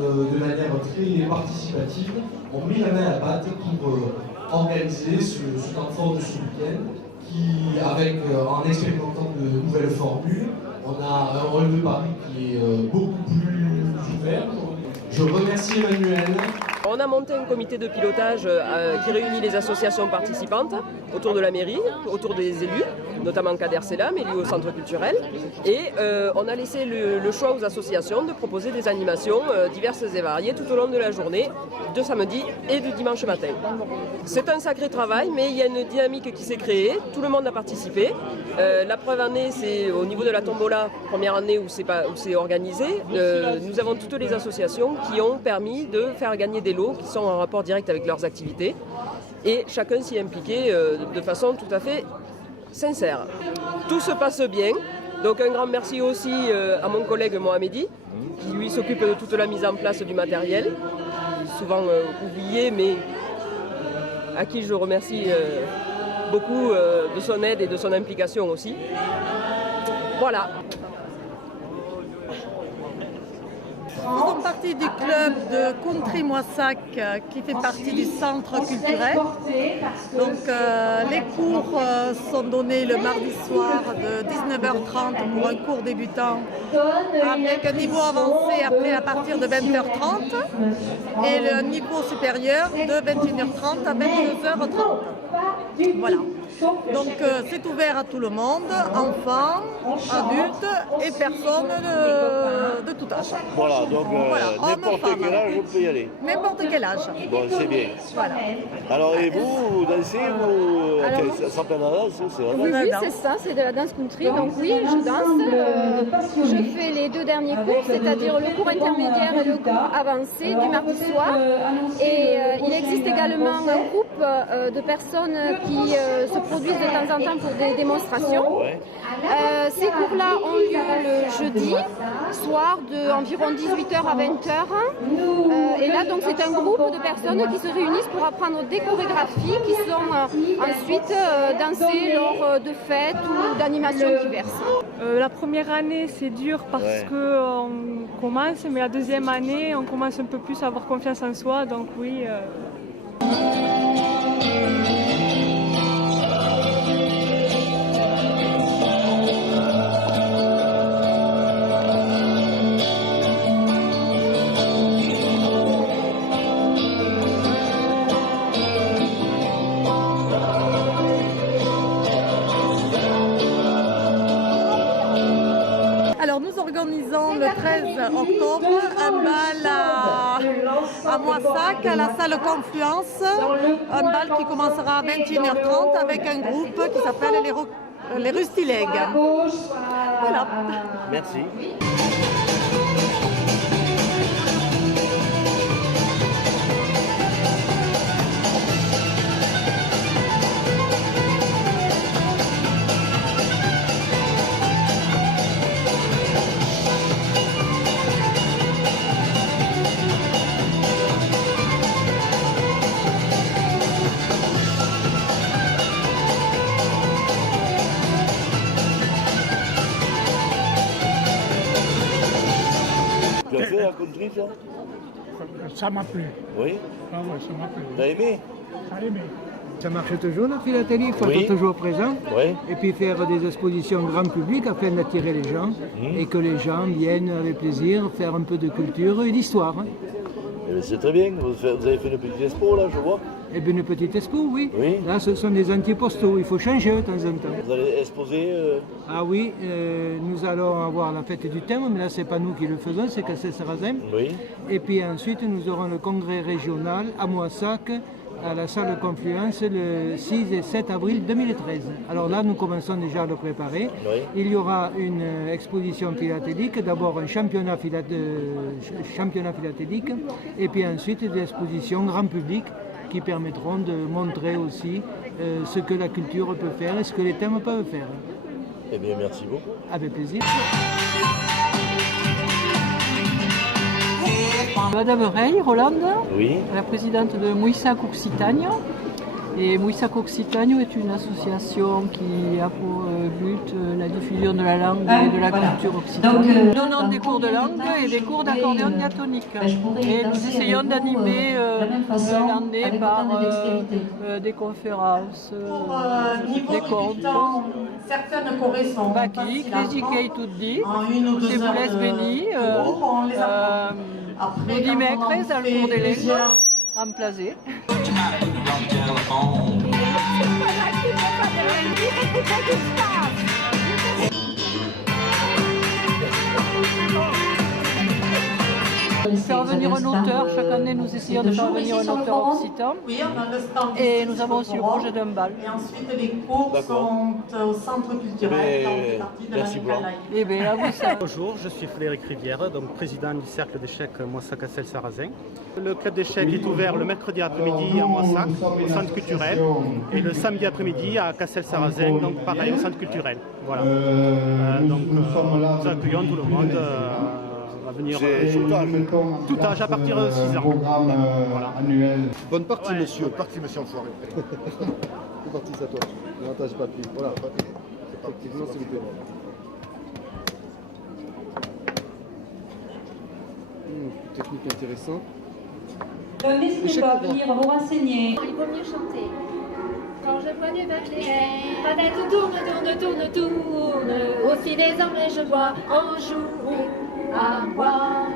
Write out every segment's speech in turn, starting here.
De manière très participative, ont mis la main à la pâte pour organiser ce temps fort de ce week-end qui, en expérimentant de nouvelles formules, on a un relevé de Paris qui est beaucoup plus ouvert. Je remercie Emmanuel. On a monté un comité de pilotage qui réunit les associations participantes autour de la mairie, autour des élus, notamment Kader Selam, élu au centre culturel. Et on a laissé le choix aux associations de proposer des animations diverses et variées tout au long de la journée, de samedi et de dimanche matin. C'est un sacré travail, mais il y a une dynamique qui s'est créée, tout le monde a participé. La preuve en est, c'est au niveau de la tombola, première année où c'est organisé, nous avons toutes les associations qui ont permis de faire gagner des lots qui sont en rapport direct avec leurs activités et chacun s'y est impliqué de façon tout à fait sincère. Tout se passe bien, donc un grand merci aussi à mon collègue Mohamedi qui lui s'occupe de toute la mise en place du matériel, souvent oublié mais à qui je remercie beaucoup de son aide et de son implication aussi. Voilà. Nous faisons partie du club de Country Moissac qui fait partie du centre culturel. Donc les cours sont donnés le mardi soir de 19h30 pour un cours débutant avec un niveau avancé après à partir de 20h30 et le niveau supérieur de 21h30 à 22h30. Voilà. Donc c'est ouvert à tout le monde, enfants, adultes et personnes de tout âge. Voilà, donc n'importe quel âge on peut y aller. N'importe quel âge. Bon, c'est bien. Voilà. Alors et vous dansez ça s'appelle la danse, c'est la danse. Oui, c'est ça, c'est de la danse country. Donc oui, je danse. Je fais les deux derniers cours, c'est-à-dire le cours intermédiaire et le cours avancé du mardi soir. Et il existe également un groupe de personnes qui se produisent de temps en temps pour des démonstrations. Ouais. Ces cours-là ont lieu le jeudi soir de environ 18h à 20h. Et là, donc, c'est un groupe de personnes qui se réunissent pour apprendre des chorégraphies qui sont ensuite dansées lors de fêtes ou d'animations diverses. La première année, c'est dur parce qu'on commence, mais la deuxième année, on commence un peu plus à avoir confiance en soi. Donc oui. Alors nous organisons le 13 octobre un bal à Moissac, à la salle Confluence, un bal qui commencera à 21h30 avec un groupe qui s'appelle les Rustilegs. Voilà. Merci. Tu as fait la country, ça? Ça m'a plu. Oui. Ah ouais, ça m'a plu. T'as aimé? J'ai aimé. Ça marche toujours la philatélie, il faut être toujours présent. Oui. Et puis faire des expositions grand public afin d'attirer les gens et que les gens viennent avec plaisir faire un peu de culture et d'histoire. C'est très bien, vous avez fait une petite expo là, je vois. Eh bien, une petite expo, oui. Oui. Là, ce sont des antipostaux, il faut changer de temps en temps. Vous allez exposer Ah oui, nous allons avoir la fête du thème, mais là, c'est pas nous qui le faisons, c'est Cassel-Sarrazin. Oui. Et puis ensuite, nous aurons le congrès régional à Moissac, à la salle de Confluence, le 6 et 7 avril 2013. Alors là, nous commençons déjà à le préparer. Oui. Il y aura une exposition philatélique, d'abord un championnat philatélique, et puis ensuite des expositions grand public qui permettront de montrer aussi ce que la culture peut faire et ce que les thèmes peuvent faire. Eh bien, merci beaucoup. Avec plaisir. Madame Rey, Rolande, Oui. la présidente de Moissac Occitanie. Et Moissac Occitanie est une association qui a pour but la diffusion de la langue et de la culture occitane. Nous donnons des cours de langue et des cours d'accordéon diatonique. Et nous essayons d'animer l'année par des conférences, des contes. Certaines chorés sont Baki, Klejikei Tuddi, en une ou chez deux heures Blaise Béni, on les apprend. nous dit mercredi dans le cours des langues, en Plazé. Faire venir un auteur, chaque année nous essayons de faire venir un auteur occitan. Oui, on a le stand Et ici, nous avons aussi le projet d'un bal. Et ensuite, les cours D'accord. sont au centre culturel, dans une partie de merci la Blanc. Nicolai. Et bien là, vous savez. Bonjour, je suis Frédéric Rivière, donc président du cercle d'échecs Moissac-Cassel-Sarrazin. Le club d'échecs est ouvert le mercredi après-midi à Moissac, au centre culturel, et le samedi après-midi à Cassel-Sarrazin, donc pareil, au centre culturel. Voilà. Nous accueillons tout le monde à venir. C'est Tout âge à partir de 6 ans. Voilà. Bonne partie, monsieur. Bonne partie, monsieur enfoiré. Bonne partie, c'est à toi. L'avantage papier. Voilà, papier. Effectivement, s'il vous plaît. Technique intéressante. Le Miss va venir vous renseigner. Il vaut mieux chanter. Quand je vois des vaches légères, Padette tourne, aussi désormais je bois en jour à boire.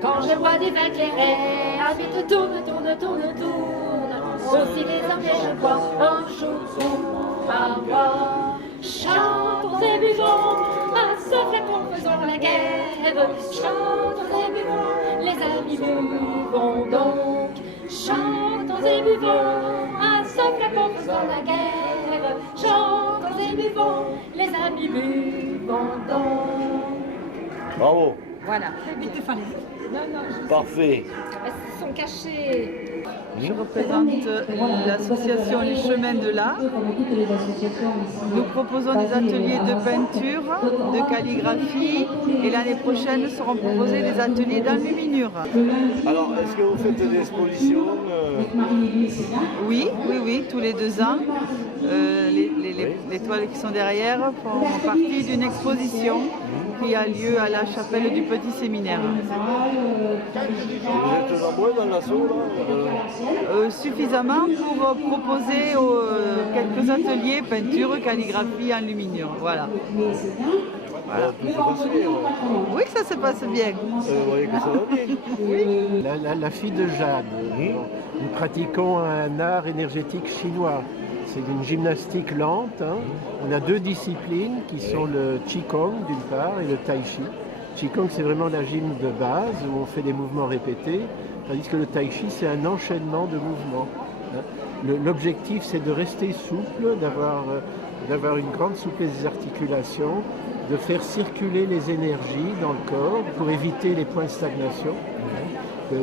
Quand je vois des vagues légères, Habite tourne, aussi désormais je bois en jour à boire. Chantons et buvons, à ce flacon faisons la guerre. Chantons et buvons, les amis buvons donc. Chantons et buvons, à ce flacon faisons la guerre. Chantons et buvons, les amis buvons donc. Bravo. Voilà. Parfait. Ils sont cachés. Je représente l'association Les Chemins de l'Art. Nous proposons des ateliers de peinture, de calligraphie et l'année prochaine seront proposés des ateliers d'enluminure. Alors, est-ce que vous faites des expositions Oui, tous les 2 ans. Les toiles qui sont derrière font partie d'une exposition qui a lieu à la chapelle du Petit Séminaire. Vous êtes nombreux dans l'assaut là Suffisamment pour proposer quelques ateliers, peinture, calligraphie, enluminure. Voilà. Oui, ça se passe bien. Vous voyez que ça va bien. La fille de Jeanne. Nous pratiquons un art énergétique chinois. C'est une gymnastique lente. On a 2 disciplines qui sont le Qigong d'une part et le Tai Chi. Qigong, c'est vraiment la gym de base où on fait des mouvements répétés, tandis que le Tai Chi, c'est un enchaînement de mouvements. L'objectif, c'est de rester souple, d'avoir une grande souplesse des articulations, de faire circuler les énergies dans le corps pour éviter les points de stagnation.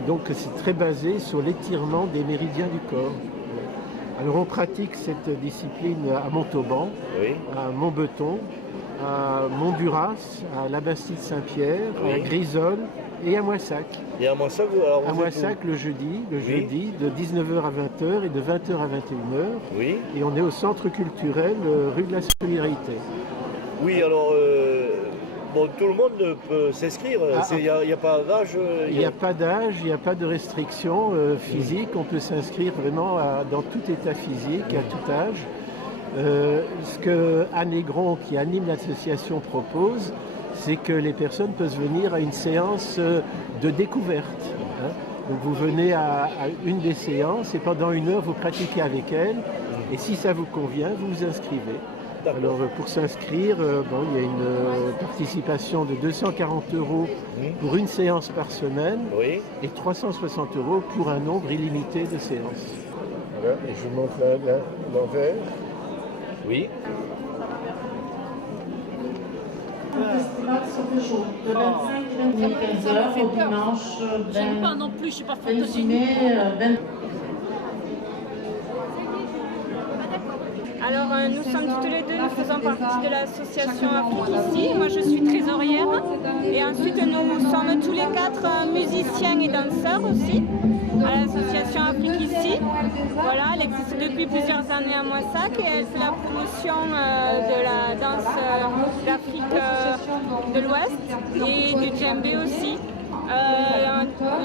Donc c'est très basé sur l'étirement des méridiens du corps. Alors on pratique cette discipline à Montauban, à Montbeton, à Montduras, à la Bastide Saint-Pierre, à Grisole et à Moissac. Et à Moissac, à Moissac le jeudi de 19h à 20h et de 20h à 21h. Oui. Et on est au centre culturel rue de la Solidarité. Oui, alors bon, tout le monde peut s'inscrire, il n'y a pas d'âge. Il n'y a pas d'âge, il n'y a pas de restriction physique, on peut s'inscrire vraiment dans tout état physique, à tout âge. Ce que Anne Aigron, qui anime l'association, propose, c'est que les personnes peuvent venir à une séance de découverte. Donc vous venez à une des séances et pendant 1 heure, vous pratiquez avec elle. Et si ça vous convient, vous vous inscrivez. Alors pour s'inscrire, il y a une participation de 240 € pour une séance par semaine et 360 € pour un nombre illimité de séances. Voilà, et je vous montre l'envers. Oui. Le festival se joue de 25 et 25 heures au dimanche. Je n'aime pas non plus, je ne suis pas fan de Alors nous sommes toutes les deux, nous faisons partie de l'association Afrique ici. Moi je suis trésorière et ensuite nous sommes tous les 4 musiciens et danseurs aussi à l'association Afrique ici. Voilà, elle existe depuis plusieurs années à Moissac et elle fait la promotion de la danse d'Afrique de l'Ouest et du djembé aussi.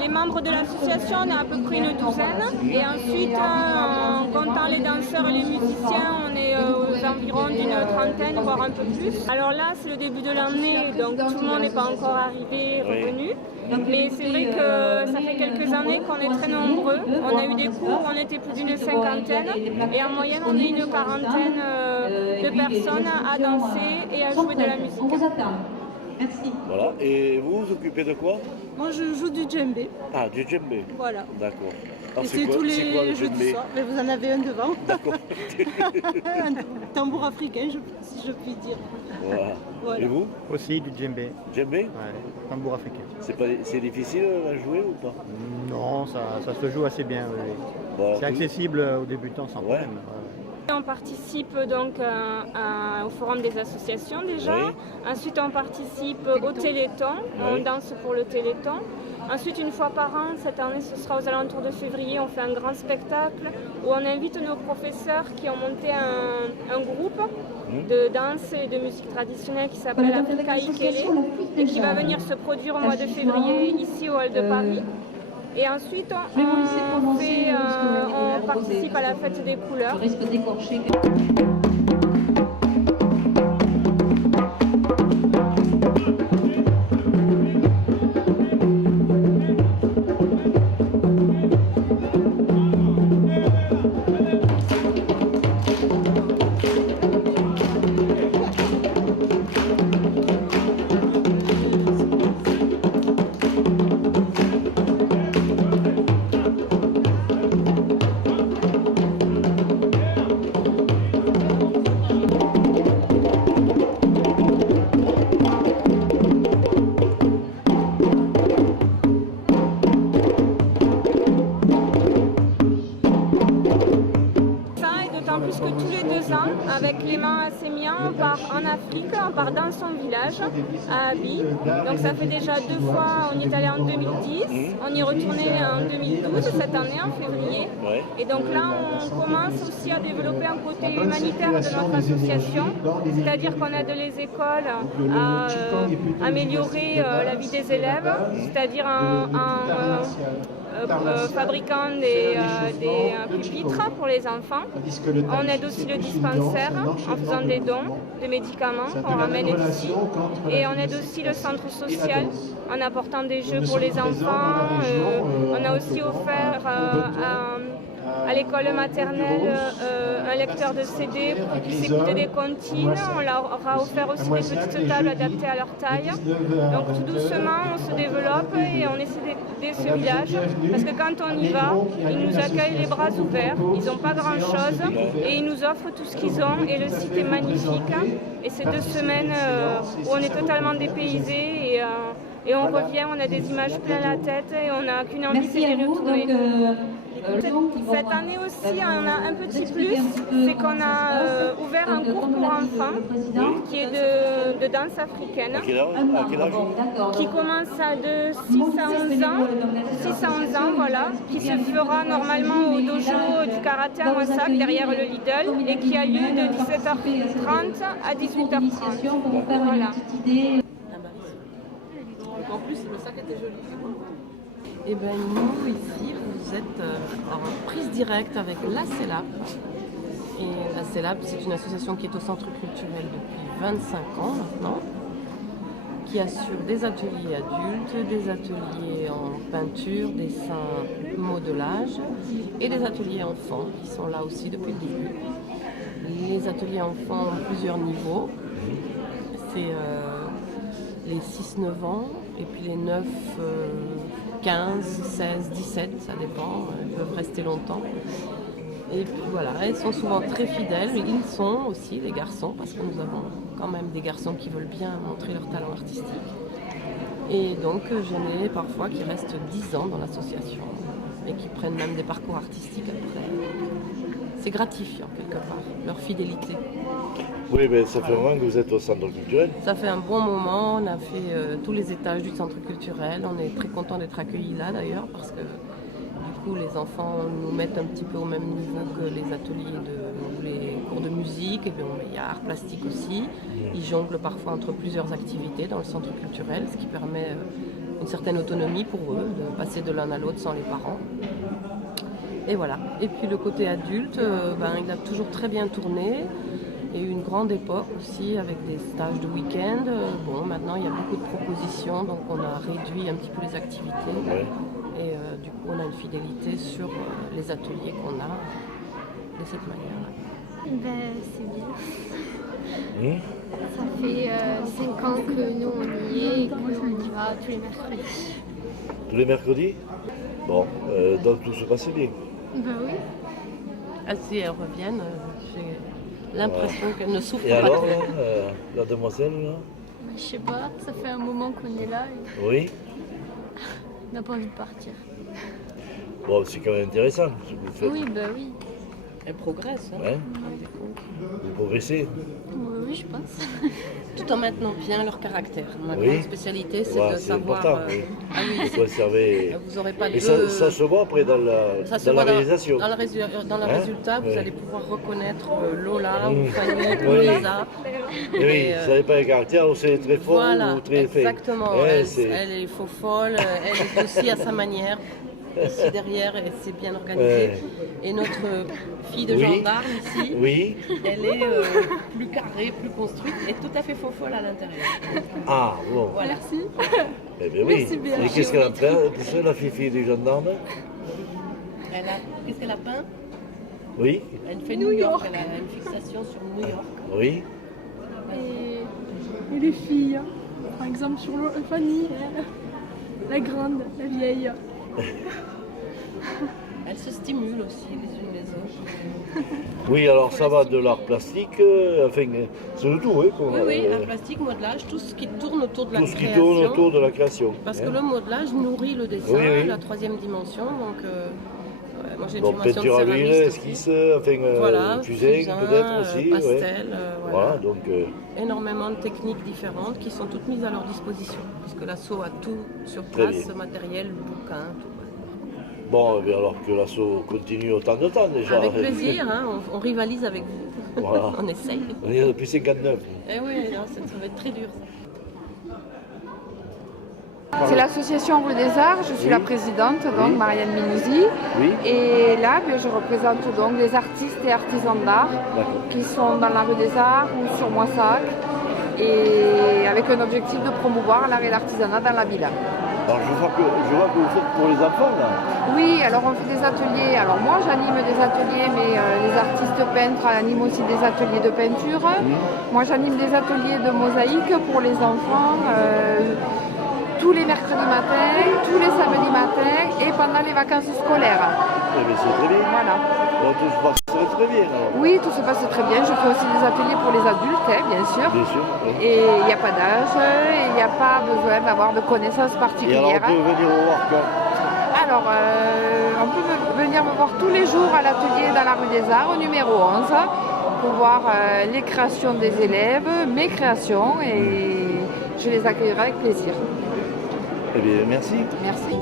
Les membres de l'association, on est à peu près une douzaine et ensuite en comptant les danseurs et les musiciens, on est aux environs d'une trentaine, voire un peu plus. Alors là c'est le début de l'année, donc tout le monde n'est pas encore arrivé, revenu. Mais c'est vrai que ça fait quelques années qu'on est très nombreux. On a eu des cours, on était plus d'une cinquantaine et en moyenne on est une quarantaine de personnes à danser et à jouer de la musique. Merci. Voilà, et vous vous occupez de quoi? Moi je joue du djembé. Ah, du djembé. Voilà. D'accord. Et c'est tous les jeudis soirs. Mais vous en avez un devant. D'accord. Un tambour africain, si je puis dire. Voilà. Et vous? Aussi du djembé. Djembé? Ouais, tambour africain. C'est difficile à jouer ou pas? Non, ça se joue assez bien. Oui. Voilà, c'est accessible aux débutants sans problème. On participe donc au forum des associations déjà. Ensuite on participe au Téléthon, on danse pour le Téléthon. Ensuite une fois par an, cette année ce sera aux alentours de février, on fait un grand spectacle où on invite nos professeurs qui ont monté un groupe de danse et de musique traditionnelle qui s'appelle Africa Ikele et qui va venir se produire au mois de février ici au Hall de Paris. Et ensuite, on participe à la fête des couleurs. Avec Clément Assémian, on part en Afrique, on part dans son village, à Abi. Donc ça fait déjà 2 fois, on y est allé en 2010, on y est retourné en 2012, cette année, en février. Et donc là, on commence aussi à développer un côté humanitaire de notre association, c'est-à-dire qu'on aide les écoles à améliorer la vie des élèves, c'est-à-dire en fabriquant des pupitres pour les enfants. On aide aussi le dispensaire en faisant des dons de médicaments qu'on ramène ici. Et on aide aussi le centre social en apportant des jeux pour les enfants. On a aussi offert à l'école maternelle un lecteur de CD pour qu'ils puissent écouter des comptines. On leur a offert aussi des petites tables adaptées à leur taille. Donc tout doucement on se développe et on essaie d'aider ce village parce que quand on y va, ils nous accueillent les bras ouverts. Ils n'ont pas grand chose et ils nous offrent tout ce qu'ils ont et le site est magnifique. Et c'est 2 semaines où on est totalement dépaysés et on revient, on a des images plein la tête et on n'a qu'une envie, c'est d'y retourner. Cette année aussi, on a un petit plus, c'est qu'on a ouvert un cours pour enfants qui est de danse africaine, qui commence de 6 à 11 ans, voilà, qui se fera normalement au dojo du karaté à Moissac, derrière le Lidl, et qui a lieu de 17h30 à 18h30. Voilà. En plus, le sac était joli. Et bien nous, ici, vous êtes en prise directe avec la CELAP. Et la CELAP, c'est une association qui est au Centre culturel depuis 25 ans maintenant, qui assure des ateliers adultes, des ateliers en peinture, dessin, modelage et des ateliers enfants qui sont là aussi depuis le début. Les ateliers enfants ont plusieurs niveaux. C'est les 6-9 ans et puis les 9, 15, 16, 17, ça dépend, ils peuvent rester longtemps. Et puis voilà, ils sont souvent très fidèles, mais ils sont aussi les garçons, parce que nous avons quand même des garçons qui veulent bien montrer leur talent artistique. Et donc j'en ai parfois qui restent 10 ans dans l'association et qui prennent même des parcours artistiques après. C'est gratifiant quelque part, leur fidélité. Oui, mais ça fait vraiment que vous êtes au centre culturel. Ça fait un bon moment, on a fait tous les étages du centre culturel, on est très content d'être accueillis là d'ailleurs, parce que du coup les enfants nous mettent un petit peu au même niveau que les ateliers ou les cours de musique, et bien il y a art plastique aussi. Ils jonglent parfois entre plusieurs activités dans le centre culturel, ce qui permet une certaine autonomie pour eux, de passer de l'un à l'autre sans les parents. Et voilà. Et puis le côté adulte, il a toujours très bien tourné. Il y a eu une grande époque aussi avec des stages de week-end. Bon, maintenant il y a beaucoup de propositions, donc on a réduit un petit peu les activités. Ouais. Et du coup on a une fidélité sur les ateliers qu'on a de cette manière-là. C'est bien. Ça fait 5 ans que nous on y est et qu'on y va tous les mercredis. Tous les mercredis? Bon, donc tout se passe bien. Ben oui. Ah, si elles reviennent, j'ai l'impression qu'elles ne souffrent Et pas alors, trop. la demoiselle, là? Ben, je sais pas, ça fait un moment qu'on est là et Oui. on n'a pas envie de partir. Bon, c'est quand même intéressant ce que vous faites. Oui, ben oui. Elles progressent. Hein. Ouais. Vous progressez. Oui, je pense. Tout en maintenant bien leur caractère. Ma Oui. grande spécialité, c'est Ouais, de c'est savoir. important, oui. Ah oui, De conserver. vous n'aurez pas Et deux. ça se voit après dans la, Ça se dans la voit réalisation. Dans le Hein? résultat, vous Oui. allez pouvoir reconnaître Lola ou Fanny ou Oui. Lisa. Et oui, vous n'avez pas un caractère où c'est très fort Voilà, ou très fait. exactement. Ouais, Elle est faux folle, elle est aussi à sa manière. Ici derrière, et c'est bien organisé. Ouais. Et notre fille de Oui. gendarme ici, Oui. elle est plus carrée, plus construite et tout à fait faux folle à l'intérieur. Ah, bon. Voilà. Merci. Eh bien oui. Merci bien. Et qu'est-ce qu'elle a fait, la fille du gendarme? Qu'est-ce qu'elle a peint? Oui. Elle fait New York. Elle a une fixation sur New York. Oui. Et les filles, par exemple sur Fanny, la grande, la vieille. Elles se stimulent aussi les unes les autres. Oui, alors ça va de l'art plastique, enfin, c'est de tout, hein, Oui, art plastique, modelage, tout ce qui tourne autour de la tout ce création. qui tourne autour de la création. Parce hein. que le modelage nourrit le dessin, Oui, oui. la troisième dimension. Donc, moi j'ai une Donc formation peinture de à l'huile, céramiste aussi. esquisse, enfin, Voilà, fusain peut-être aussi. pastel, ouais. voilà. Donc, Énormément de techniques différentes qui sont toutes mises à leur disposition. Puisque l'assaut a tout sur Très place, bien. matériel, bouquin, tout. bon, eh alors que l'assaut continue autant de temps déjà. Avec plaisir, hein, on rivalise avec vous. Voilà. On essaye. On est depuis 59. Eh oui, non, ça va être très dur. C'est l'association Rue des Arts, je suis la présidente, donc Marianne Minouzi. Oui. Et là, je représente donc les artistes et artisans d'art qui sont dans la Rue des Arts ou sur Moissac, et avec un objectif de promouvoir l'art et l'artisanat dans la ville. Alors je vois que vous faites pour les enfants là. Oui, alors on fait des ateliers. Alors moi j'anime des ateliers, mais les artistes peintres animent aussi des ateliers de peinture. Moi j'anime des ateliers de mosaïque pour les enfants. Tous les mercredis matins, tous les samedis matins et pendant les vacances scolaires. Eh bien c'est très bien. Voilà. Donc tout se passe très bien alors. Oui, tout se passe très bien. Je fais aussi des ateliers pour les adultes, hein, bien sûr. Bien sûr. Oui. Et il n'y a pas d'âge, il n'y a pas besoin d'avoir de connaissances Et particulières. alors on peut venir au work. Alors, on peut venir me voir tous les jours à l'atelier dans la rue des Arts, au numéro 11, pour voir les créations des élèves, mes créations, et je les accueillerai avec plaisir. Eh bien merci. Merci.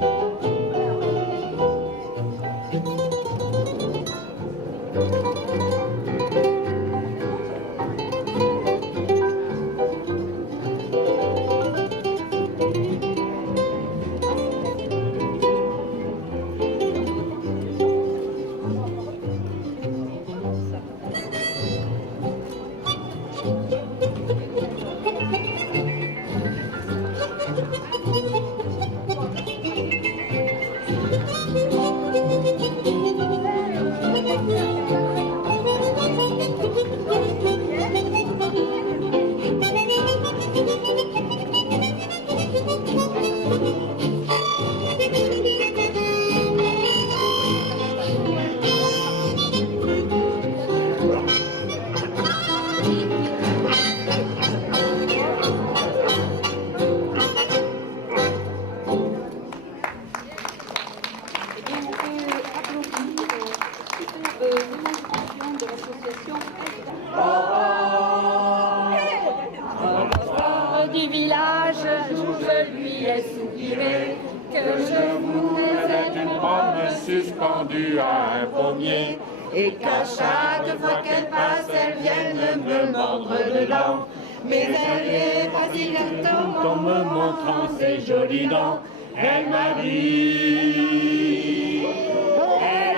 village où je lui ai soupiré que je voulais être une pomme suspendue à un pommier et qu'à chaque fois qu'elle passe, elle vienne me mordre dedans. Mais elle est pas si contente en me montrant ses jolies dents. Elle m'a dit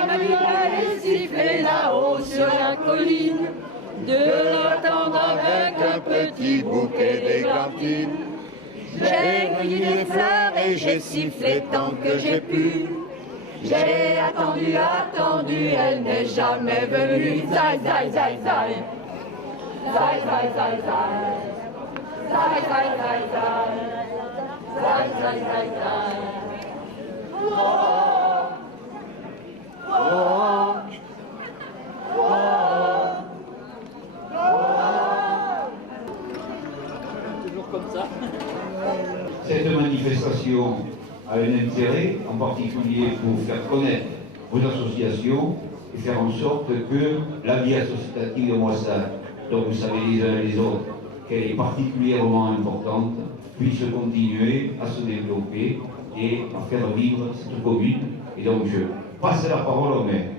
d'aller siffler là-haut sur la colline, de l'attendre avec un petit bouquet d'églantines. J'ai cueilli des fleurs et j'ai sifflé tant que j'ai pu. J'ai attendu, elle n'est jamais venue. Zai, zai, zai, zai. Zai, zai, zai, zai. Zai, zai, zai, zai. Zai, zai, zai, zai. Oh, oh, oh, Toujours comme ça. Cette manifestation a un intérêt, en particulier pour faire connaître vos associations et faire en sorte que la vie associative de Moissac, dont vous savez les uns et les autres qu'elle est particulièrement importante, puisse continuer à se développer et à faire vivre cette commune. Et donc je passe la parole au maire.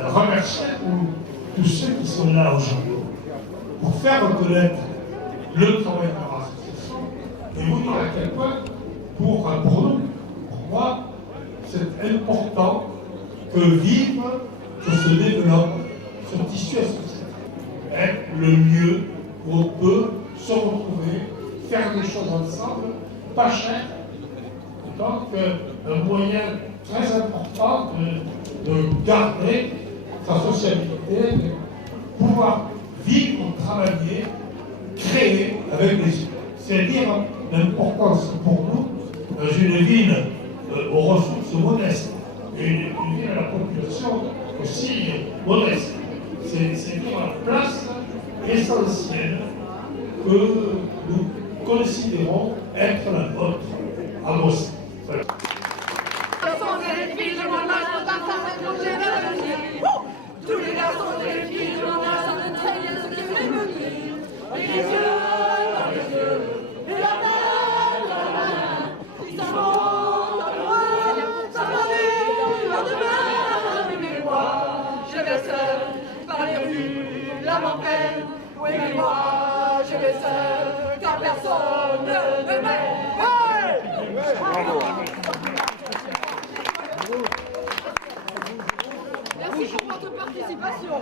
Remercier tous ceux qui sont là aujourd'hui pour faire reconnaître le travail de leur association et vous dire à quel point, pour nous, pour moi, c'est important que vive, que se développe ce tissu associatif. Être le lieu où on peut se retrouver, faire des choses ensemble, pas cher. Donc, un moyen très important de garder sa sociabilité, de pouvoir vivre, travailler, créer avec les autres. C'est dire l'importance pour nous, dans une ville aux ressources modestes, et une ville à la population aussi modeste. C'est dire la place essentielle que nous considérons être la nôtre à Moissac. Voilà. Tous les garçons et les filles de mon âge sont de très bien ce qui fait venir. Et les yeux dans les yeux, et la main dans la main. Ils s'en vont dans le loin, sans parler le lendemain. Mais moi, je vais seul par les rues, l'âme en peine. Oui, mais moi, je vais seul, car personne ne m'aime. Bravo. Merci pour votre participation.